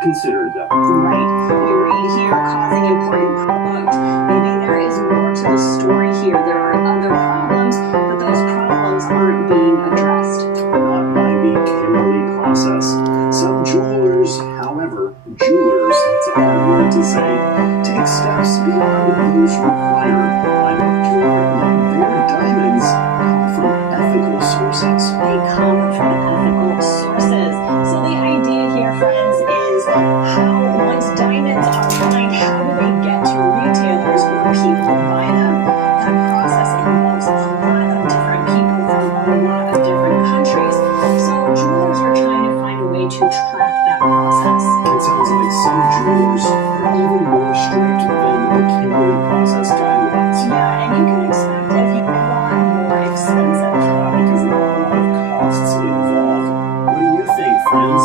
Considered that. Right. We read here causing important problems. Maybe there is more to the story here. There are other problems, but those problems aren't being addressed. Not by the Kimberly process. Some jewelers, however, that's a hard word to say, take steps beyond those required by the jeweler. Their diamonds come from ethical sources. They come from ethical sources. So the idea here, friends, is how once diamonds are mined, how do they get to retailers where people buy them? That process involves a lot of different people from a lot of different countries. So jewelers are trying to find a way to track that process. It sounds like some jewelers are even more strict than the Kimberly process guidelines. Yeah, and you can expect it to be a lot more expensive. Because there are a lot of costs involved. What do you think, friends?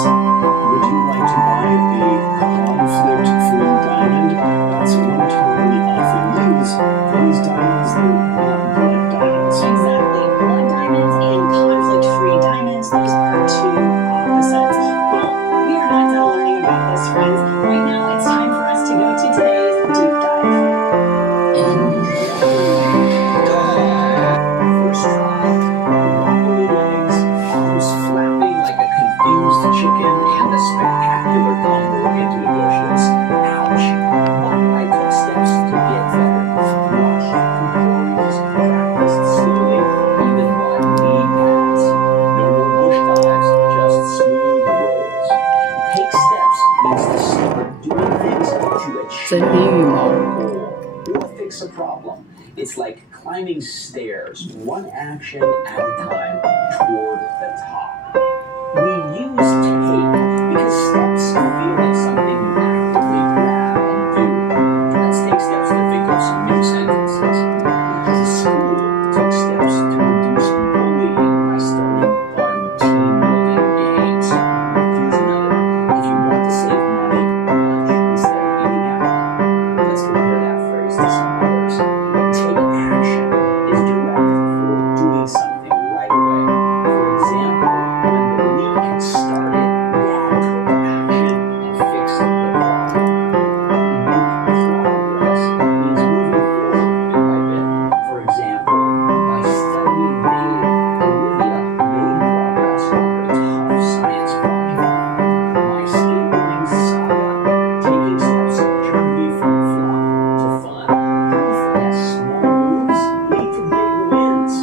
Would you like to buy a conflict-free diamond? That's one term we often use for these diamonds that are not blood diamonds. Exactly. Blood diamonds and conflict-free diamonds, those are two opposites. Well, we are not done learning about this, friends. Right now, it's time for us to go to today's deep dive. First try, wobbly legs, arms flapping like a confused chicken, and a spectacular tumble into the bushes. Ouch! But I took steps to get better. Watched tutorials, practiced slowly, even bought knee pads. No more bush dives, just smooth rolls. Take steps means to start doing things to achieve 整理羽毛 a goal or fix a problem. It's like climbing stairs, one action at a time toward the top. We use take because steps feel like something you actively grab and do. Let's take steps to think of some new sentences. The school took steps to reduce bullying by starting fun team-building games. Here's another. If you want to save money, lunch instead of eating out. Let's compare that phrase to some others. Take action is direct for doing something right away. For example, when the leak started, Dad took action and fixed the problem. Make progress means moving forward bit by bit. For example, by studying daily, Olivia made progress on her tough science project. My skateboarding saga, taking steps turned me from flop to fun. Proof that small moves lead to big wins.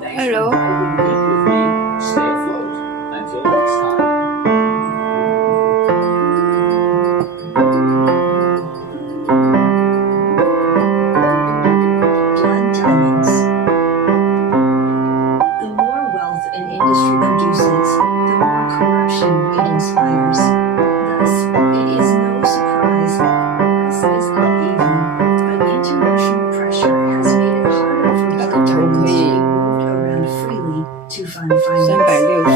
Thanks Hello. for diving deep with me. Stay afloat. Until next time. Blood diamonds. The more wealth an industry produces, the more corruption it inspires. Thus, it is no surprise this is uneven, but international pressure has made it harder for blood diamonds to be moved around freely to fund financing. 360